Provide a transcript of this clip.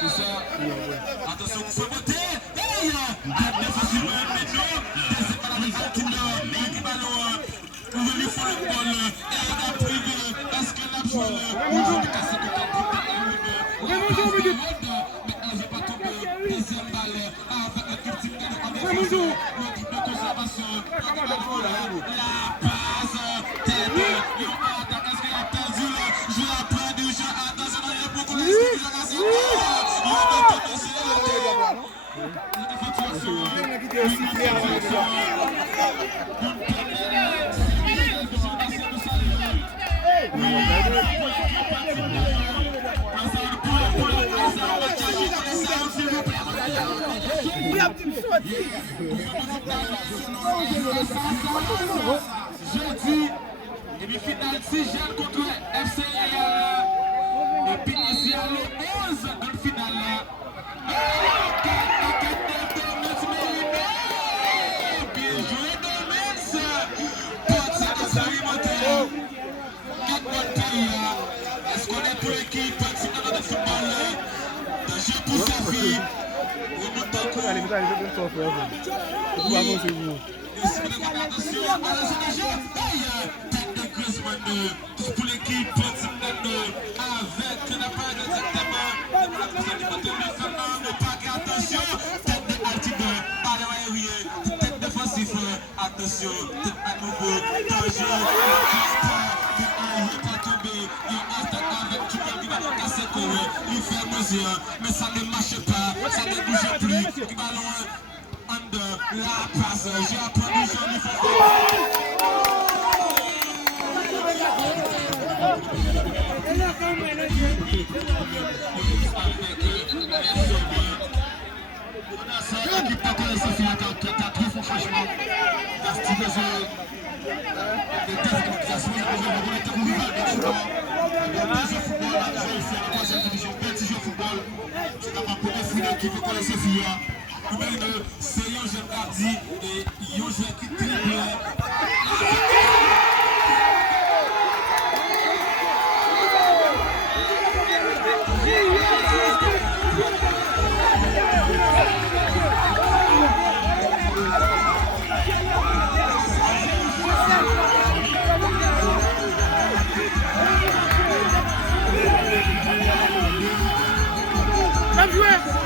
C'est ça. Attention, vous pouvez monter. Défensivement, maintenant. C'est pas la Argentine. Le ballon. Vous venez faire le ball. Et il a privé. Est-ce que la joué? Vous venez casser le temps. Maintenant, je vais pas tomber. Deuxième balle. Avec un petit peu de conservation. La passe. Tête. Est-ce qu'il a perdu? Je l'ai perdu. Attention, il y a beaucoup jeudi, demi-finale 6 jeunes contre FC et puis ici à le 11 grande finale. Bien joué Domens. Porte expérimenté. 4 bonnes pays. Est-ce qu'on est pour l'équipe de football? De jeu pour sa fille. Allez, pour l'équipe avec la part exactement attention, tête de Altidor, ballon aérien, tête défensif, attention, tête à nouveau, danger, il pas tomber, il reste avec tout le monde qui va casser courir, il fait mesure, mais ça ne marche pas, ça ne bouge plus, le ballon under, la passe, j'ai appris il faut l'équipe pas connaît ça, c'est un très fort franchement. La style de jeu, les tests d'organisation, on est en rival de football. Deux football, là, je vais faire la troisième division, petit jeu football. C'est dans ma première finale qui veut connaître ce fille. Nous-mêmes, c'est un jeune gardi et un jeune qui triple. Bien joué!